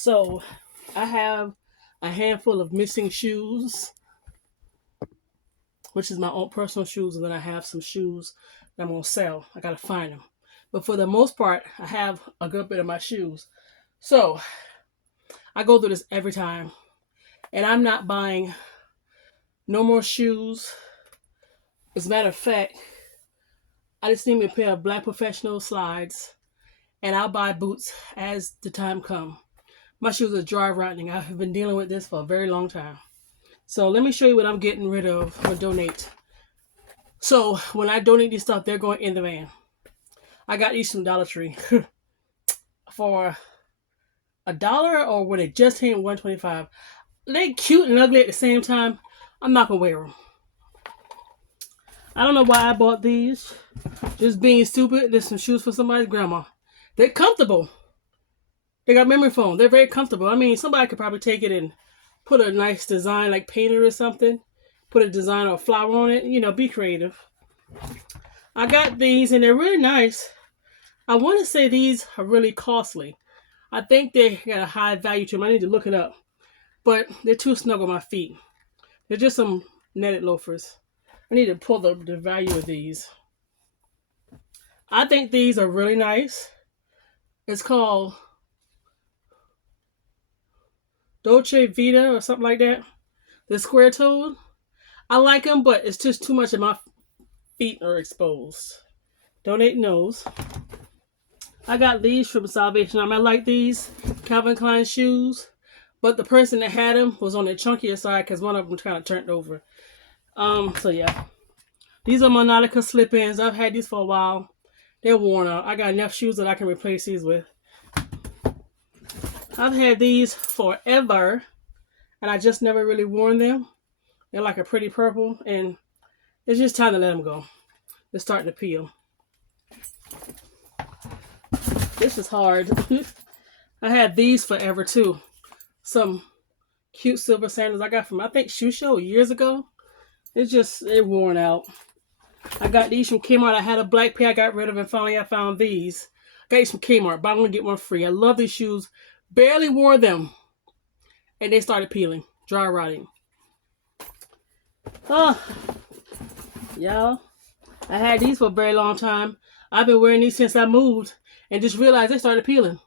So I have a handful of missing shoes, which is my own personal shoes, and then I have some shoes that I'm gonna sell. I gotta find them. But for the most part, I have a good bit of my shoes. So I go through this every time. And I'm not buying no more shoes. As a matter of fact, I just need me a pair of black professional slides and I'll buy boots as the time comes. My shoes are dry rotting. I've been dealing with this for a very long time. So let me show you what I'm getting rid of or donate. So when I donate these stuff, they're going in the van. I got these from Dollar Tree for $1, or when they just hit 125. They cute and ugly at the same time. I'm not gonna wear them. I don't know why I bought these. Just being stupid. There's some shoes for somebody's grandma. They're comfortable. They got memory foam. They're very comfortable. I mean, somebody could probably take it and put a nice design, like paint it or something. Put a design or a flower on it. You know, be creative. I got these and they're really nice. I want to say these are really costly. I think they got a high value to them. I need to look it up. But they're too snug on my feet. They're just some netted loafers. I need to pull the value of these. I think these are really nice. It's called Dolce Vita or something like that. The square toed. I like them, but it's just too much of my feet are exposed. Donate knows. I got these from Salvation Army. I like these Calvin Klein shoes, but the person that had them was on the chunkier side because one of them kind of turned over. So yeah. These are my Nautica slip-ins. I've had these for a while. They're worn out. I got enough shoes that I can replace these with. I've had these forever, and I just never really worn them. They're like a pretty purple, and it's just time to let them go. They're starting to peel. This is hard. I had these forever, too. Some cute silver sandals I got from, I think, Shoe Show years ago. They're worn out. I got these from Kmart. I had a black pair I got rid of, and finally I found these. I got these from Kmart, but I'm going to get one free. I love these shoes. Barely wore them. And they started peeling. Dry rotting. Oh, y'all. I had these for a very long time. I've been wearing these since I moved. And just realized they started peeling.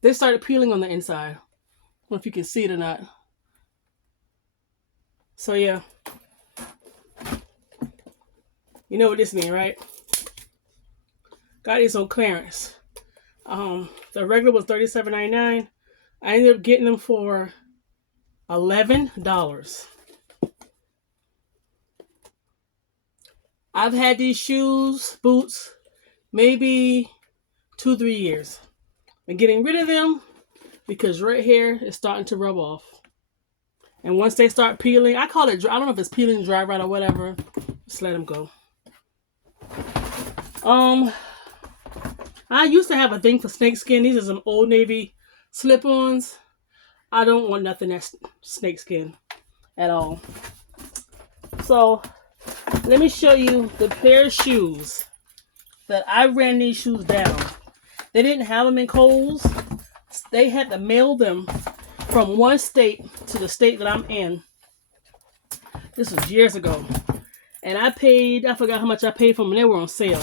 They started peeling on the inside. I don't know if you can see it or not. So yeah. You know what this means, right? Got these on clearance. The regular was $37.99. I ended up getting them for $11. I've had these shoes, boots, maybe 2-3 years. I'm getting rid of them because right here it's starting to rub off. And once they start peeling, I call it, I don't know if it's peeling, dry rot, or whatever. Just let them go. I used to have a thing for snakeskin. These are some Old Navy slip-ons. I don't want nothing that's snakeskin at all. So let me show you the pair of shoes that I ran these shoes down. They didn't have them in Kohl's. They had to mail them from one state to the state that I'm in. This was years ago. And I forgot how much I paid for them, and they were on sale.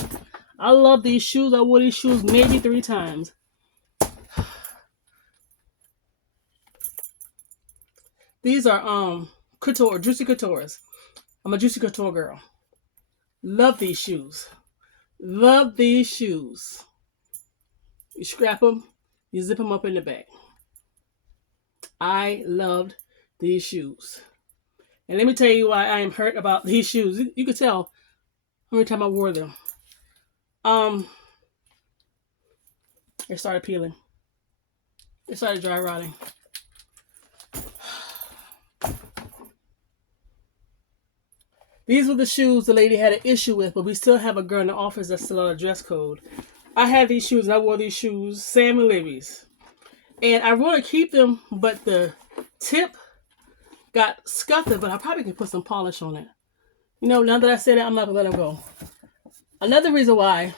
I love these shoes. I wore these shoes maybe 3 times. These are couture, Juicy Coutures. I'm a Juicy Couture girl. Love these shoes. Love these shoes. You scrap them, you zip them up in the back. I loved these shoes. And let me tell you why I am hurt about these shoes. You could tell how many times I wore them. They started peeling. They started dry rotting. These were the shoes the lady had an issue with, but we still have a girl in the office that's still on a dress code. I had these shoes and I wore these shoes, Sam and Libby's. And I want to keep them, but the tip got scuffed, but I probably can put some polish on it. You know, now that I said that, I'm not going to let them go. Another reason why,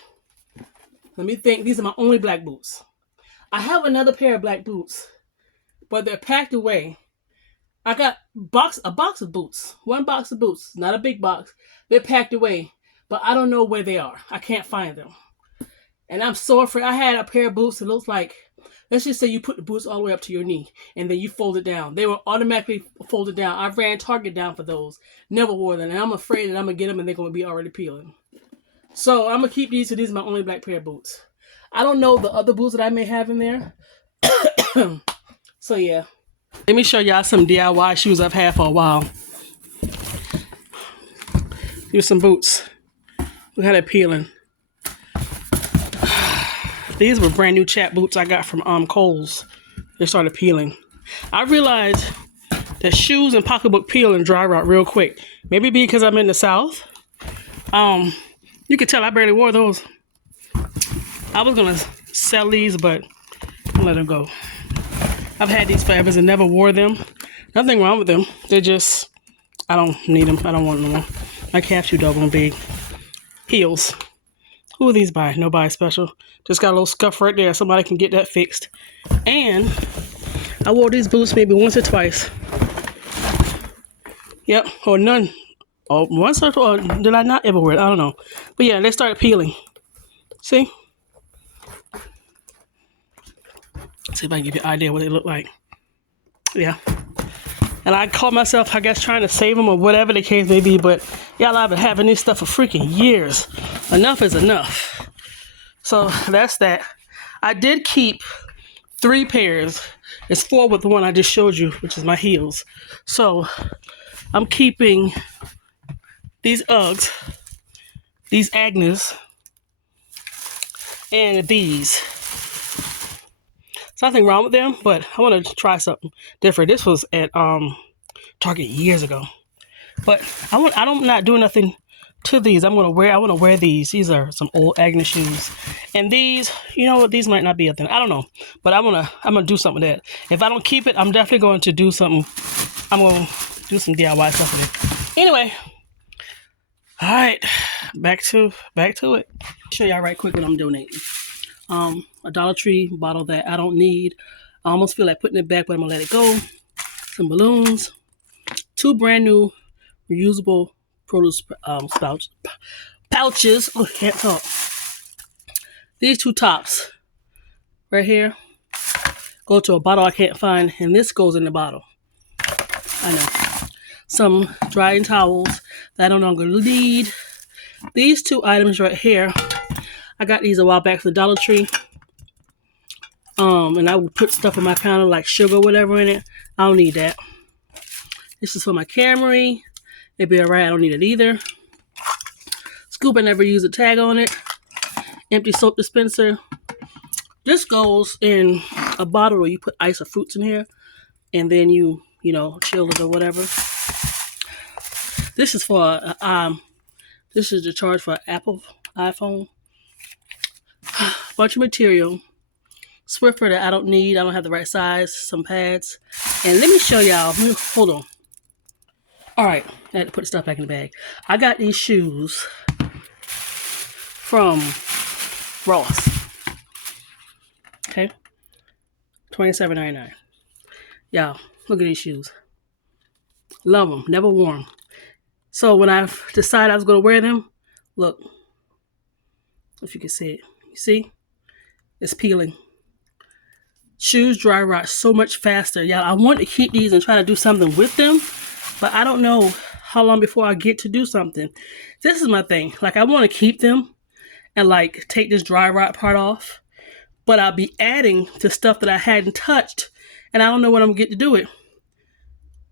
let me think, these are my only black boots. I have another pair of black boots, but they're packed away. I got a box of boots. One box of boots, not a big box. They're packed away, but I don't know where they are. I can't find them. And I'm so afraid. I had a pair of boots that looks like, let's just say you put the boots all the way up to your knee and then you fold it down. They were automatically folded down. I ran Target down for those. Never wore them. And I'm afraid that I'm going to get them and they're going to be already peeling. So I'm going to keep these. So these are my only black pair of boots. I don't know the other boots that I may have in there. So yeah. Let me show y'all some DIY shoes I've had for a while. Here's some boots. Look how they're peeling. These were brand new chat boots I got from Kohl's. They started peeling. I realized that shoes and pocketbook peel and dry rot real quick. Maybe because I'm in the South. You can tell I barely wore those. I was gonna sell these, but I'll let them go. I've had these forever and never wore them. Nothing wrong with them. They're just, I don't need them. I don't want them no more. My calf's too doggone big. Heels. Who are these by? Nobody special. Just got a little scuff right there. Somebody can get that fixed. And I wore these boots maybe once or twice. Yep, or none. Or once or did I not ever wear it? I don't know. But yeah, they started peeling. See? See if I can give you an idea what they look like. Yeah. And I caught myself, I guess, trying to save them or whatever the case may be. But y'all, I've been having this stuff for freaking years. Enough is enough. So that's that. I did keep 3 pairs. It's 4 with the one I just showed you, which is my heels. So I'm keeping these Uggs, these Agnes, and these. There's nothing wrong with them, but I want to try something different. This was at Target years ago. But I'm not doing nothing to these. I want to wear these. These are some old Agnes shoes. And these, you know what, these might not be a thing. I don't know. But I'm gonna do something with that. If I don't keep it, I'm definitely going to do something. I'm gonna do some DIY stuff with it. Anyway. Alright. Back to it. Show y'all right quick what I'm donating. A Dollar Tree bottle that I don't need. I almost feel like putting it back, but I'm gonna let it go. Some balloons. 2 brand new reusable produce pouches. Oh, can't talk. These 2 tops right here go to a bottle I can't find, and this goes in the bottle. I know. Some drying towels that I no longer need. These 2 items right here, I got these a while back from the Dollar Tree. And I would put stuff on my counter like sugar or whatever in it. I don't need that. This is for my Camry. It'd be alright. I don't need it either. Scoop, I never use a tag on it. Empty soap dispenser. This goes in a bottle where you put ice or fruits in here. And then you chill it or whatever. This is for, this is the charge for Apple iPhone. Bunch of material. Swiffer that I don't need. I don't have the right size. Some pads. And let me show y'all. Hold on. Alright. I had to put the stuff back in the bag. I got these shoes from Ross. Okay. $27.99. Y'all, look at these shoes. Love them. Never wore them. So when I decided I was going to wear them, look. If you can see it. You see? It's peeling. Shoes dry rot so much faster. Y'all, I want to keep these and try to do something with them, but I don't know how long before I get to do something. This is my thing. Like, I want to keep them and, like, take this dry rot part off, but I'll be adding to stuff that I hadn't touched, and I don't know when I'm going to get to do it.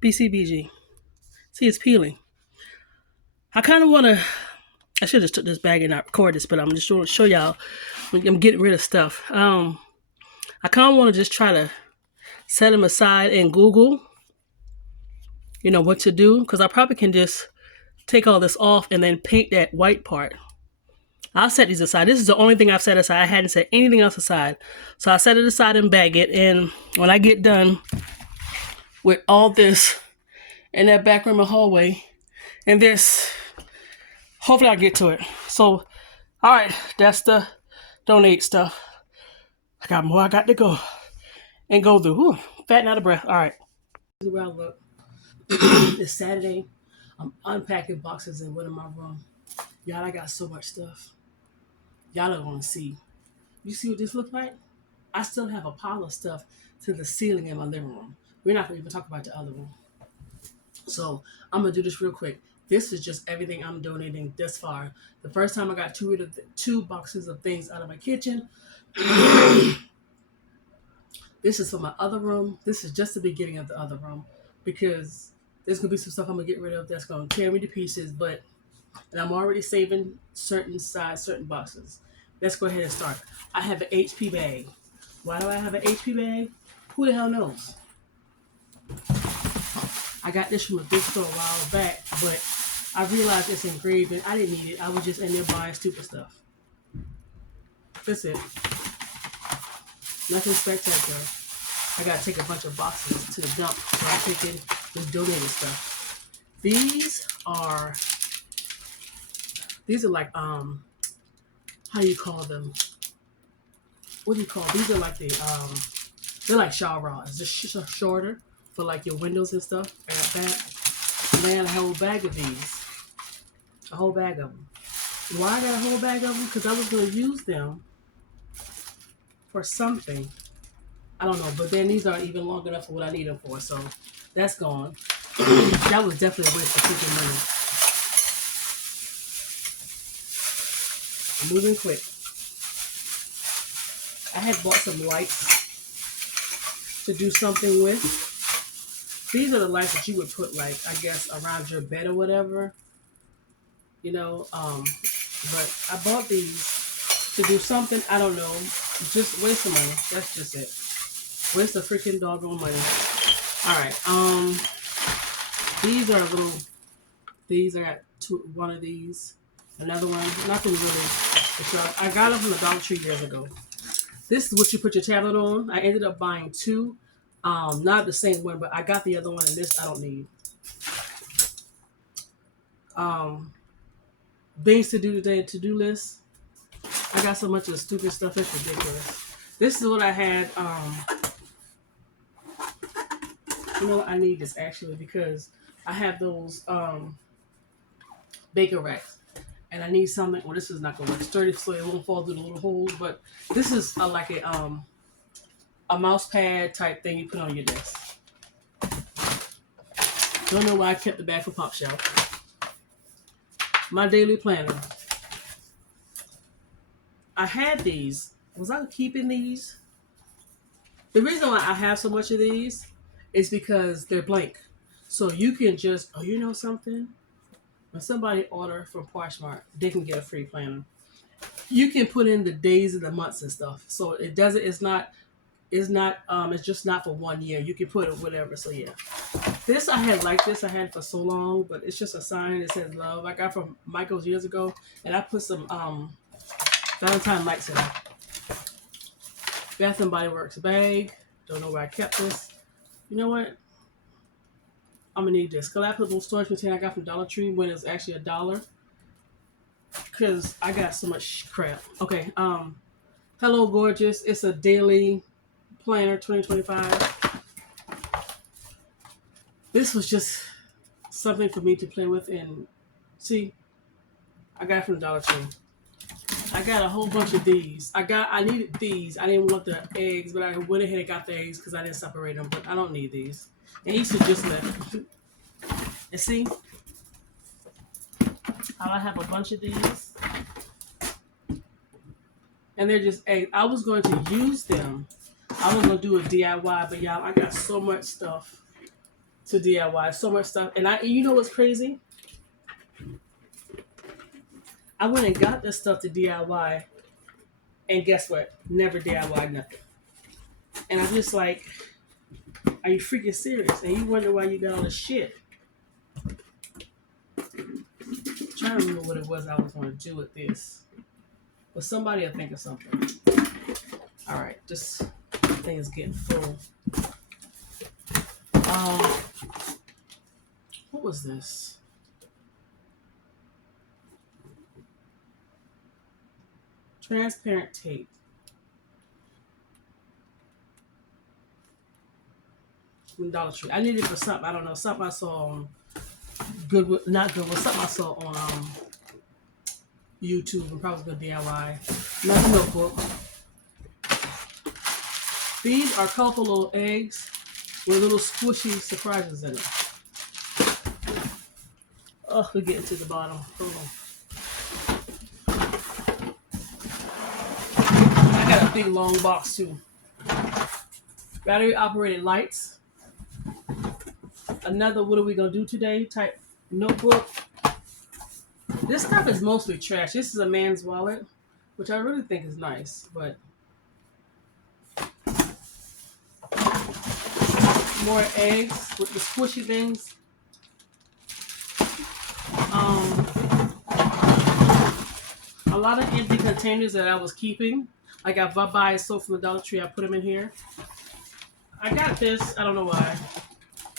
BCBG. See, it's peeling. I kind of want to... I should have took this bag and not record this, but I'm just going to show y'all. I'm getting rid of stuff. I kind of want to just try to set them aside and Google, what to do. Because I probably can just take all this off and then paint that white part. I'll set these aside. This is the only thing I've set aside. I hadn't set anything else aside. So I set it aside and bag it. And when I get done with all this in that back room and hallway and this, hopefully I'll get to it. So, all right, that's the donate stuff. I got more I got to go and go through. Whew, fat and out of breath. All right. This is where I look. It's Saturday. I'm unpacking boxes in one of my room. Y'all, I got so much stuff. Y'all don't want to see. You see what this look like? I still have a pile of stuff to the ceiling in my living room. We're not gonna even talk about the other room. So I'm gonna do this real quick. This is just everything I'm donating this far. The first time I got two boxes of things out of my kitchen. This is for my other room. This is just the beginning of the other room because there's gonna be some stuff I'm gonna get rid of that's gonna tear me to pieces. But and I'm already saving certain boxes. Let's go ahead and start. I have an HP bag. Why do I have an HP bag? Who the hell knows? I got this from a big store a while back, but I realized it's engraved and I didn't need it. I was just in there buying stupid stuff. That's it. Nothing spectacular. I gotta take a bunch of boxes to the dump so I'm taking the donated stuff. These are like how do you call them? What do you call them? These are like they're like shower rods, just shorter for like your windows and stuff. I got that. Man, a whole bag of these. A whole bag of them. Why I got a whole bag of them? Because I was going to use them for something. I don't know, but then these aren't even long enough for what I need them for, so that's gone. That was definitely a waste of freaking money. I'm moving quick. I had bought some lights to do something with. These are the lights that you would put, like, I guess, around your bed or whatever. You know, but I bought these to do something. I don't know. Just waste of money. That's just it. Waste of freaking doggone money. All right. These are little. These are one of these. Another one. Nothing really. I got them from the Dollar Tree years ago. This is what you put your tablet on. I ended up buying two. Not the same one, but I got the other one, and this I don't need. Things to do today, to-do list. I got so much of the stupid stuff, it's ridiculous. This is what I had. You know what? I need this actually because I have those baker racks. And I need something. Well, this is not gonna work sturdy, so it won't fall through the little holes. But this is like a mouse pad type thing you put on your desk. Don't know why I kept the bag for Pop Shelf. My daily planner. I had these. Was I keeping these? The reason why I have so much of these is because they're blank. So you can just, oh, you know something? When somebody order from Poshmark, they can get a free planner. You can put in the days and the months and stuff. So it doesn't, it's just not for 1 year. You can put it whatever. So yeah. This I had for so long, but it's just a sign that says love. I got from Michael's years ago, and I put some Valentine lights in it. Bath and Body Works bag. Don't know where I kept this. You know what? I'm gonna need this collapsible storage container I got from Dollar Tree when it's actually $1. Cause I got so much crap. Okay. Hello, gorgeous. It's a daily planner 2025. This was just something for me to play with and see. I got it from the Dollar Tree. I got a whole bunch of these. I needed these. I didn't want the eggs, but I went ahead and got the eggs because I didn't separate them. But I don't need these. And Easter just left. And see, I have a bunch of these. And they're just eggs. I was going to use them. I was going to do a DIY, but y'all, I got so much stuff to DIY. So much stuff. And you know what's crazy? I went and got this stuff to DIY. And guess what? Never DIY nothing. And I'm just like, are you freaking serious? And you wonder why you got all this shit. I'm trying to remember what it was I was going to do with this. But somebody will think of something. All right, this thing is getting full. What was this? Transparent tape. from Dollar Tree. I needed it for something. I don't know. Something I saw on Goodwill, not Goodwill. Something I saw on YouTube and probably good DIY. Another notebook. These are colorful little eggs with little squishy surprises in it. Oh, we're getting to the bottom. Hold on. I got a big long box too. Battery operated lights. Another what are we gonna do today type notebook. This stuff is mostly trash. This is a man's wallet, which I really think is nice, but more eggs with the squishy things. A lot of empty containers that I was keeping. I got buy soap from the Dollar Tree. I put them in here. I got this. I don't know why.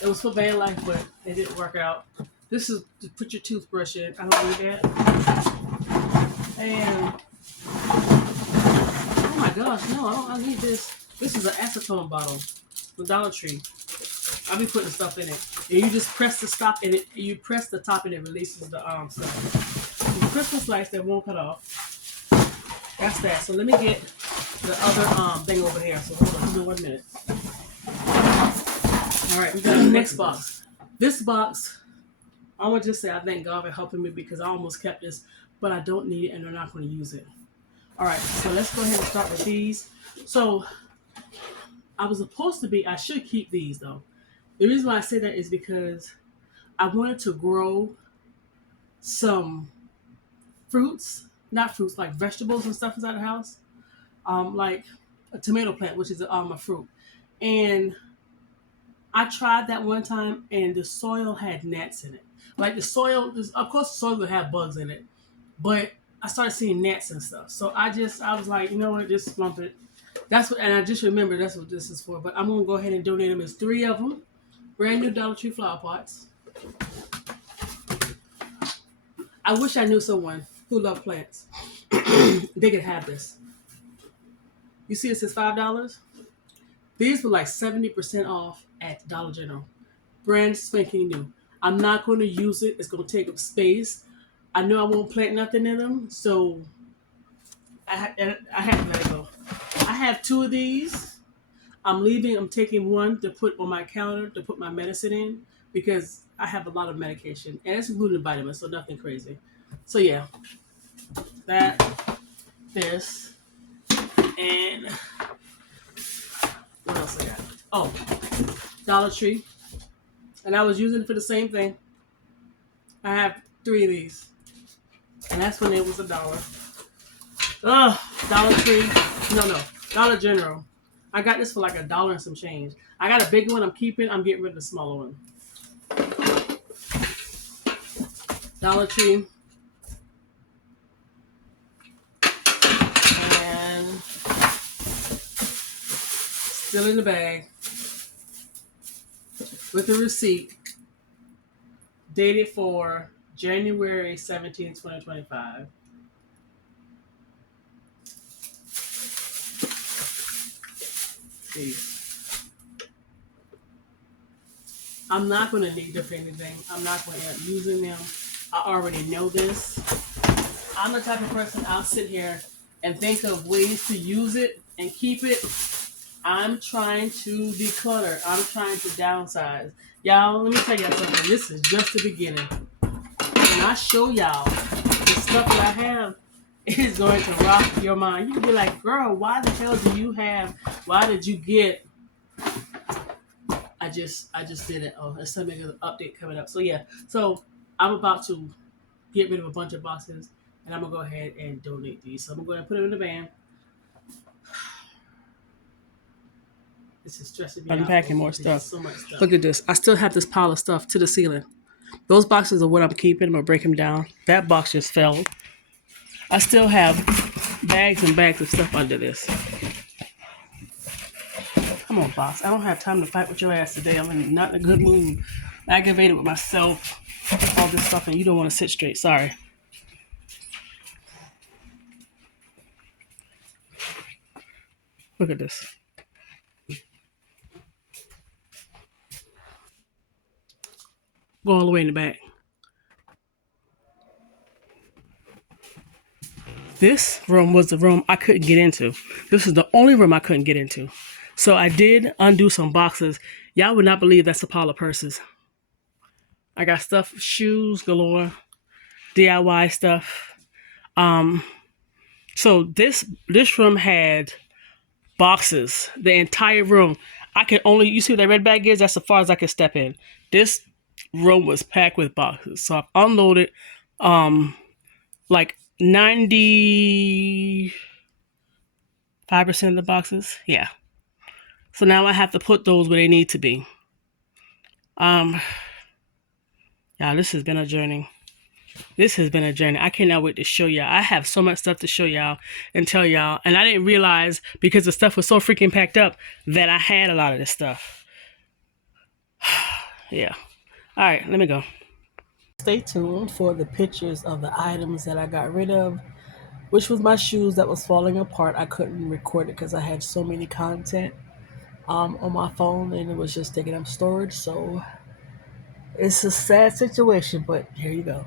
It was for van life, but it didn't work out. This is to put your toothbrush in. I don't need that. And oh my gosh, no, I need this. This is an acetone bottle from Dollar Tree. I'll be putting stuff in it. And you just press the stop and you press the top and it releases the stuff. The Christmas lights that won't cut off. That's that. So let me get the other thing over here. So hold on, give me 1 minute. All right, we got the next box. This box, I want to just say I thank God for helping me because I almost kept this, but I don't need it and I'm not going to use it. All right, so let's go ahead and start with these. So I should keep these though. The reason why I say that is because I wanted to grow some fruits, not fruits, like vegetables and stuff inside the house. Like a tomato plant, which is a fruit. And I tried that one time and the soil had gnats in it. Like the soil, of course the soil would have bugs in it, but I started seeing gnats and stuff. So I was like, you know what, just lump it. And I just remembered that's what this is for. But I'm gonna go ahead and donate them. There's 3 of them. Brand new Dollar Tree flower pots. I wish I knew someone who loved plants. They could have this. You see, it says $5. These were like 70% off at Dollar General. Brand spanking new. I'm not going to use it. It's going to take up space. I know I won't plant nothing in them, so I have to let it go. I have 2 of these. I'm taking one to put on my counter to put my medicine in because I have a lot of medication. And it's gluten vitamins, so nothing crazy. So yeah, this, and what else I got? Oh, Dollar Tree. And I was using it for the same thing. I have 3 of these. And that's when it was $1. Ugh, Dollar Tree. No, Dollar General. I got this for like $1 and some change. I got a big one I'm keeping. I'm getting rid of the smaller one. Dollar Tree. And still in the bag. With the receipt. Dated for January 17, 2025. I'm not going to need them for anything. I'm not going to end up using them. I already know this. I'm the type of person I'll sit here and think of ways to use it and keep it. I'm trying to declutter. I'm trying to downsize. Y'all, let me tell y'all something. This is just the beginning. When I show y'all the stuff that I have, it is going to rock your mind. You can be like, girl, why the hell why did you get? I just did it. Oh, there's something an update coming up. So yeah, so I'm about to get rid of a bunch of boxes and I'm gonna go ahead and donate these. So I'm gonna go ahead and put them in the van. This is stressing me out. Unpacking more stuff. So much stuff. Look at this. I still have this pile of stuff to the ceiling. Those boxes are what I'm keeping. I'm gonna break them down. That box just fell. I still have bags and bags of stuff under this. Come on, boss. I don't have time to fight with your ass today. I'm not in a good mood. Aggravated with myself. All this stuff, and you don't want to sit straight. Sorry. Look at this. Go all the way in the back. This room was the room I couldn't get into. This is the only room I couldn't get into. So I did undo some boxes. Y'all would not believe that's a pile of purses. I got stuff, shoes galore, DIY stuff. So this room had boxes. The entire room. I could only, you see what that red bag is? That's as far as I could step in. This room was packed with boxes. So I've unloaded like 95% of the boxes. Yeah. So now I have to put those where they need to be. Yeah, this has been a journey. This has been a journey. I cannot wait to show y'all. I have so much stuff to show y'all and tell y'all. And I didn't realize, because the stuff was so freaking packed up, that I had a lot of this stuff. Yeah. All right, let me go. Stay tuned for the pictures of the items that I got rid of, which was my shoes that was falling apart. I couldn't record it because I had so many content on my phone, and it was just taking up storage. So it's a sad situation, but here you go.